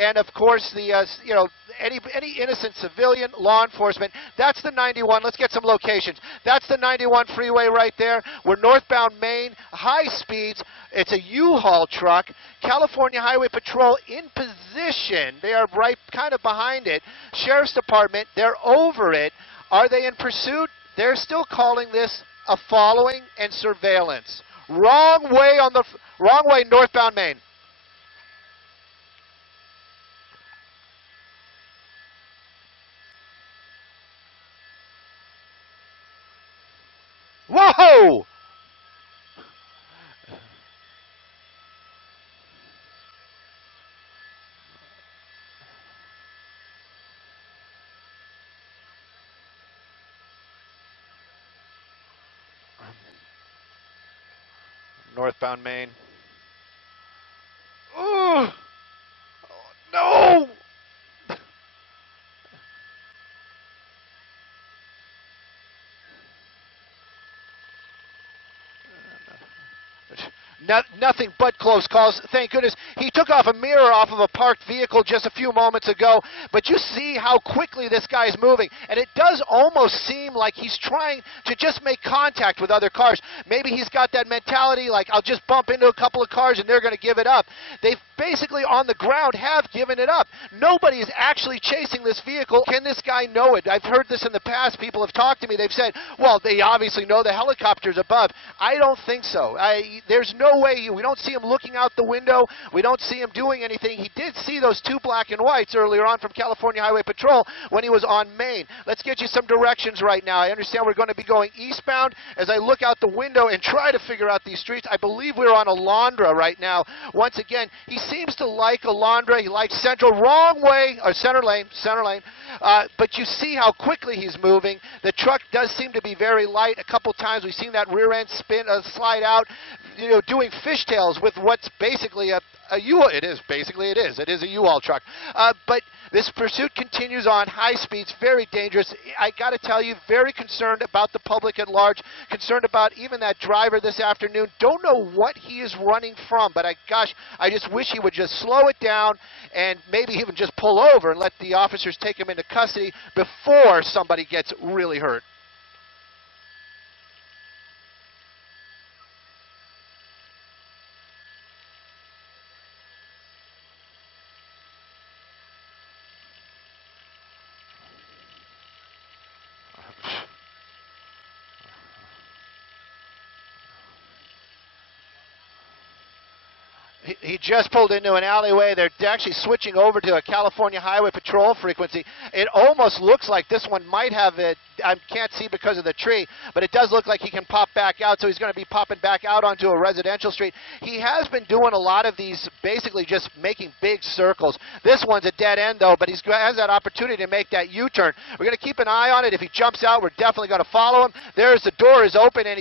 and of course the any innocent civilian, law enforcement. That's the 91. Let's get some locations. That's the 91 freeway right there. We're northbound Maine, high speeds. It's a U-Haul truck. California Highway Patrol in position. They are right kind of behind it. Sheriff's Department, they're over it. Are they in pursuit? They're still calling this a following and surveillance. Wrong way northbound Maine. Whoa! Northbound Maine. Oh, no! Nothing but close calls. Thank goodness. He took off a mirror off of a parked vehicle just a few moments ago, but you see how quickly this guy is moving, and it does almost seem like he's trying to just make contact with other cars. Maybe he's got that mentality like, I'll just bump into a couple of cars and they're going to give it up. They've basically on the ground have given it up. Nobody is actually chasing this vehicle. Can this guy know it? I've heard this in the past. People have talked to me. They've said, well, they obviously know the helicopter's above. I don't think so. There's no way. We don't see him looking out the window. We don't see him doing anything. He did see those two black and whites earlier on from California Highway Patrol when he was on Maine. Let's get you some directions right now. I understand we're going to be going eastbound. As I look out the window and try to figure out these streets, I believe we're on Alondra right now. Once again, he seems to like Alondra. He likes Central. Wrong way, or center lane. But you see how quickly he's moving. The truck does seem to be very light. A couple times we've seen that rear end slide out, doing fishtails with what's basically a U-Haul. It is a U-Haul truck. But this pursuit continues on high speeds, very dangerous. I got to tell you, very concerned about the public at large, concerned about even that driver this afternoon. Don't know what he is running from, but I just wish he would just slow it down and maybe even just pull over and let the officers take him into custody before somebody gets really hurt. He just pulled into an alleyway. They're actually switching over to a California Highway Patrol frequency. It almost looks like this one might have it. I can't see because of the tree, but it does look like he can pop back out, so he's going to be popping back out onto a residential street. He has been doing a lot of these, basically just making big circles. This one's a dead end, though, but he has that opportunity to make that U-turn. We're going to keep an eye on it. If he jumps out, we're definitely going to follow him. There's the door is open, and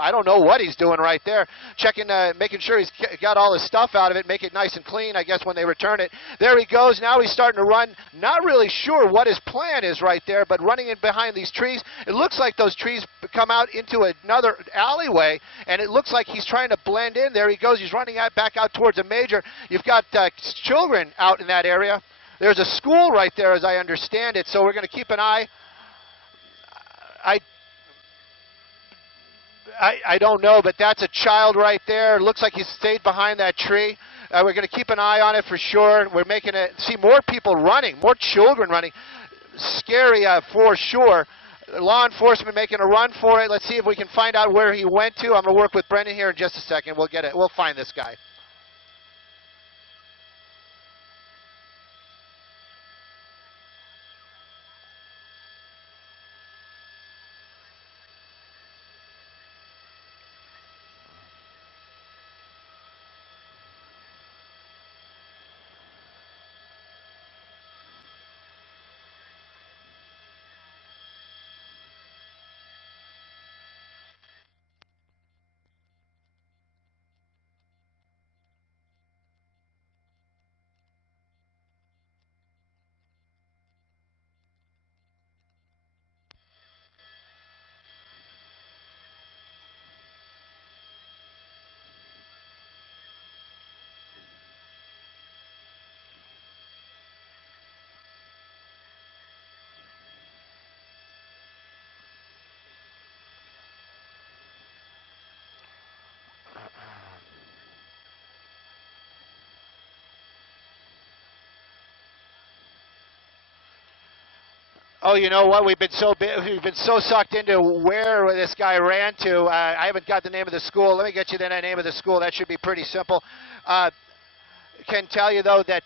I don't know what he's doing right there, checking, making sure he's got all his stuff out of it, make it nice and clean, I guess, when they return it. There he goes. Now he's starting to run. Not really sure what his plan is right there, but running in behind these trees. It looks like those trees come out into another alleyway, and it looks like he's trying to blend in. There he goes. He's running back out towards a major. You've got children out in that area. There's a school right there, as I understand it, so we're going to keep an eye. I don't know, but that's a child right there. It looks like he stayed behind that tree. We're going to keep an eye on it for sure. We're making it see more people running, more children running. Scary for sure. Law enforcement making a run for it. Let's see if we can find out where he went to. I'm going to work with Brendan here in just a second. We'll get it. We'll find this guy. Oh, you know what? We've been so sucked into where this guy ran to. I haven't got the name of the school. Let me get you the name of the school. That should be pretty simple. Can tell you though that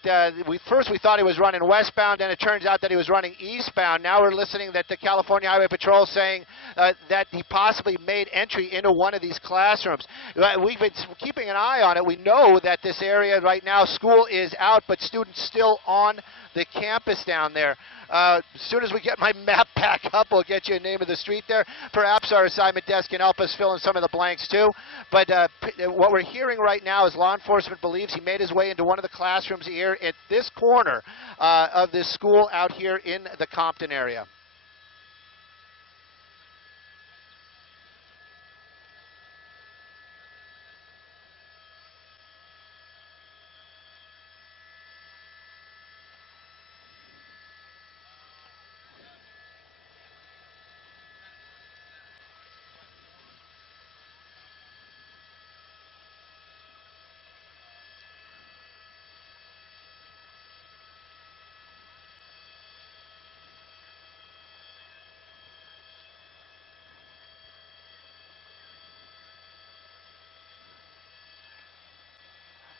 we thought he was running westbound, and it turns out that he was running eastbound. Now we're listening that the California Highway Patrol saying that he possibly made entry into one of these classrooms. We've been keeping an eye on it. We know that this area right now, school is out, but students still on the campus down there. As soon as we get my map back up, we'll get you a name of the street there. Perhaps our assignment desk can help us fill in some of the blanks too. But what we're hearing right now is law enforcement believes he made his way into one of the classrooms here at this corner of this school out here in the Compton area.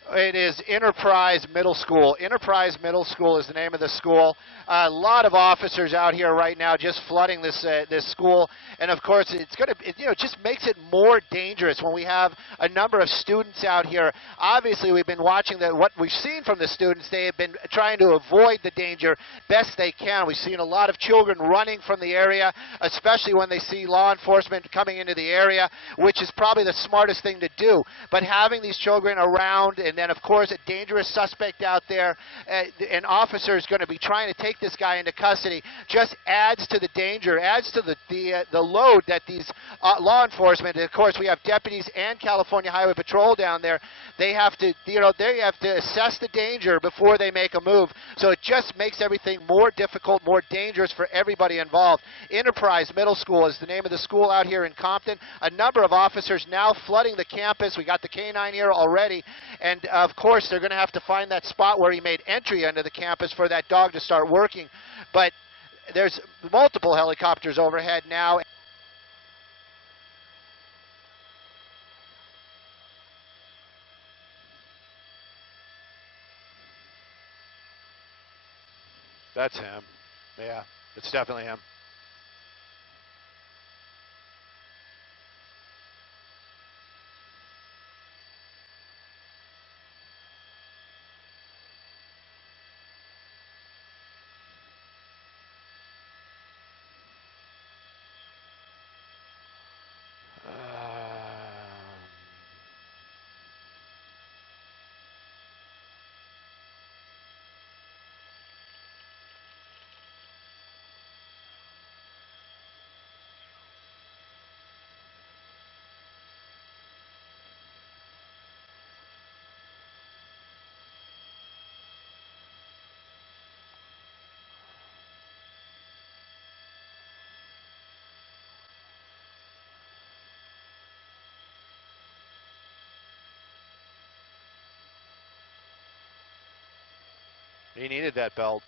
It is Enterprise Middle School. Enterprise Middle School is the name of the school. A lot of officers out here right now just flooding this school, and of course it just makes it more dangerous when we have a number of students out here. Obviously, we've been watching what we've seen from the students. They have been trying to avoid the danger best they can. We've seen a lot of children running from the area, especially when they see law enforcement coming into the area, which is probably the smartest thing to do. But having these children around, and then of course a dangerous suspect out there, an officer is going to be trying to take this guy into custody, just adds to the danger, adds to the load that these law enforcement, and of course we have deputies and California Highway Patrol down there. They have to assess the danger before they make a move. So it just makes everything more difficult, more dangerous for everybody involved. Enterprise Middle School is the name of the school out here in Compton. A number of officers now flooding the campus. We got the K-9 here already, and of course they're going to have to find that spot where he made entry into the campus for that dog to start working. But there's multiple helicopters overhead now. That's him. Yeah, it's definitely him. He needed that belt.